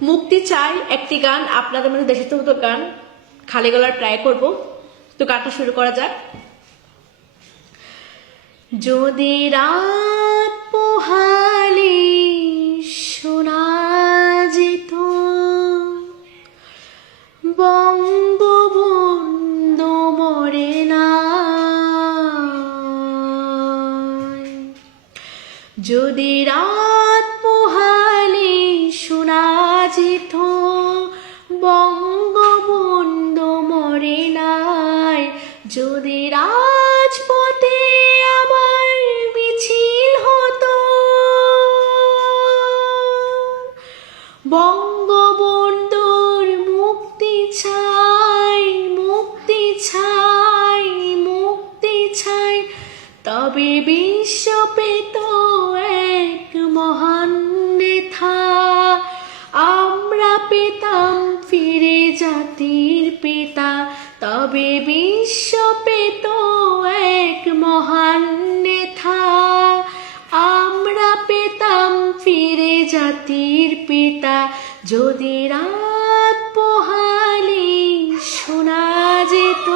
মুক্তি চাই একটি গান, আপনাদের মধ্যে দেশাত্মবোধক গান, খালি গলার ট্রাই করব। তো গানটা শুরু করা যাক। যদি রাত পোহালে শোনা যেত, বঙ্গবন্ধু মরে না। যদি রাত তবে বিশ্ব পেত এক মহান নেতা আমরা পেতাম ফিরে জাতির পিতা। যদি রাত পোহালে শোনা যেত,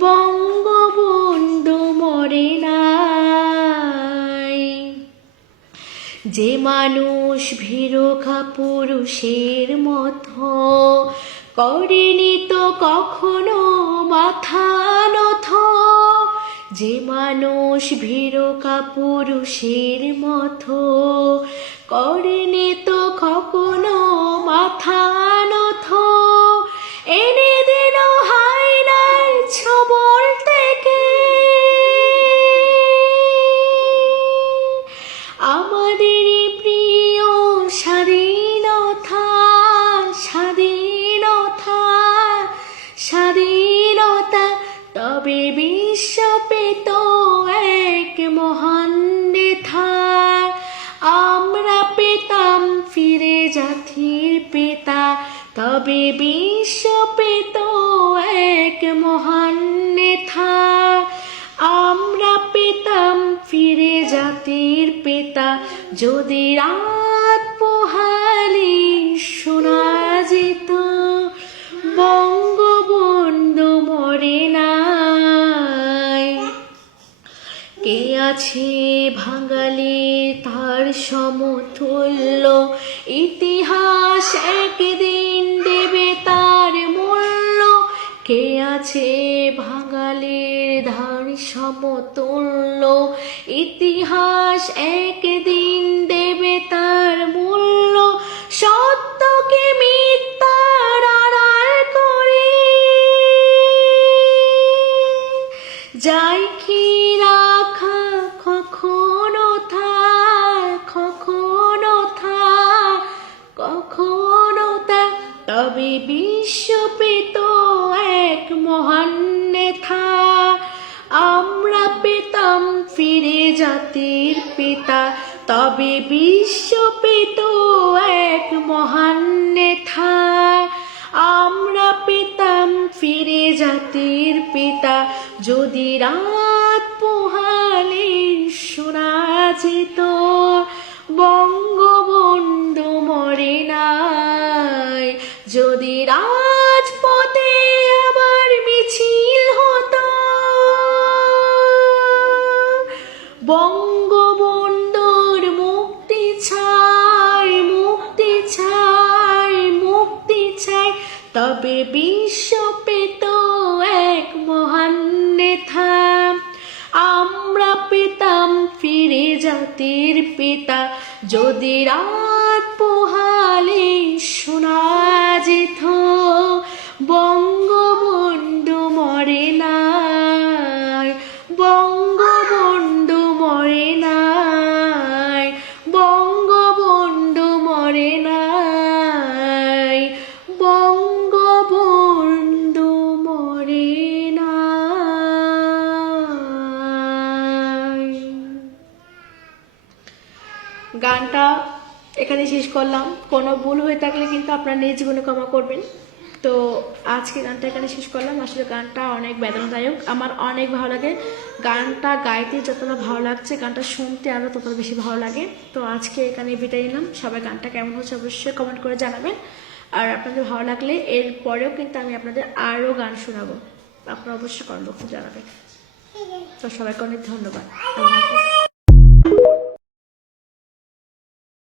বঙ্গবন্ধু মরে নাই। যে মানুষ ভীরখা পুরুষের মতো করেনি তো কখনো মাথা নত। যে মানুষ ভীরকা পুরুষের মতো, করেনি তো কখনো মাথা নত। এনে দিল হায়নার ছবল থেকে। আমাদের বিশ্ব পেত এক মহান নেতা আমরা পেতাম ফিরে জাতির পিতা। তবে বিশ্ব পেত এক মহান নেতা আমরা পেতাম ফিরে জাতির পিতা। যদি রাত পোহালি শোনা আছে ভাঙালি তার সমতুল্য। ইতিহাস একদিন দেবে তার মূল্য। কে আছে ভাঙালির ধার সমতুল্য? ইতিহাস একদিন দেবে তার মূল্য। সত্যকে মিথ্যার আড়াল করে। যাই কি তবে বিশ্ব পেত এক মহান নেথা আমরা পেতাম ফিরে জাতির পিতা। তবে বিশ্ব পেত এক মহান নেথা আমরা পেতাম ফিরে জাতির পিতা। যদি রাত পোহালে শোনা যেত বঙ্গবন্ধু বঙ্গবন্ধুর মুক্তি চাই মুক্তি চাই মুক্তি চাই। তবে বিশ্ব পেত এক মহান নেতা। আমরা পেতাম ফিরে জাতির পিতা। যদি রাত গানটা এখানে শেষ করলাম। কোনো ভুল হয়ে থাকলে কিন্তু আপনার নিজ জীবনে ক্ষমা করবেন। তো আজকে গানটা এখানে শেষ করলাম। আসলে গানটা অনেক বেদনাদায়ক। আমার অনেক ভালো লাগে। গানটা গাইতে যতটা ভালো লাগছে, গানটা শুনতে আরও ততটা বেশি ভালো লাগে। তো আজকে এখানে বিদায় নিলাম। সবাই গানটা কেমন হচ্ছে অবশ্যই কমেন্ট করে জানাবেন। আর আপনাদের ভালো লাগলে এর পরেও কিন্তু আমি আপনাদের আরও গান শোনাবো। আপনারা অবশ্যই কমেন্ট জানাবেন। তো সবাইকে অনেক ধন্যবাদ।